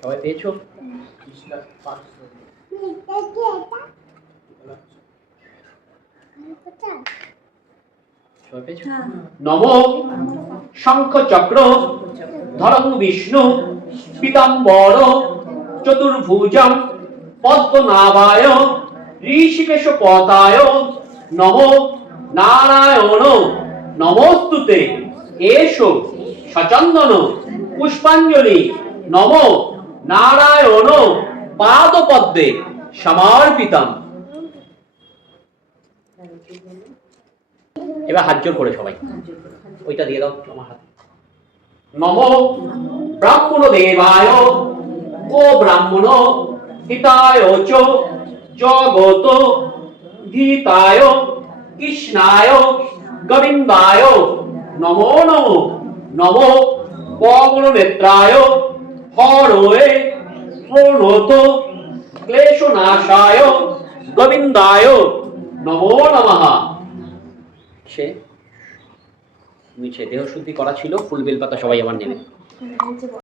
সবাই পেয়েছো? সবাই পেয়েছো? নম শঙ্খ চক্র ধরং বিষ্ণু পীতাম্বর চতুর্ভুজং পদ্মনাভায় ঋষিকেশ পদায় নমো নারায়ণ নমস্তুতে এষো সচন্দন পুষ্পাঞ্জলি নমো নারায়ণ পাদপদ্মে সমর্পিতম। এবার হাত জোর করে সবাই ওইটা দিয়ে দাও আমার হাতে। নমো ব্রাহ্মণ দেবায় ও ব্রাহ্মণ হিতায় চ জগত গীতায় কৃষ্ণায় গোবিন্দায় নমো নমো নমো কমল নেত্রায় হরয়ে প্রণত ক্লেশনাশায় গোবিন্দায় নমো নমঃ। সে নিচে দেহ শুদ্ধি করা ছিল, ফুল বেলপাতা সবাই আমার নেবে।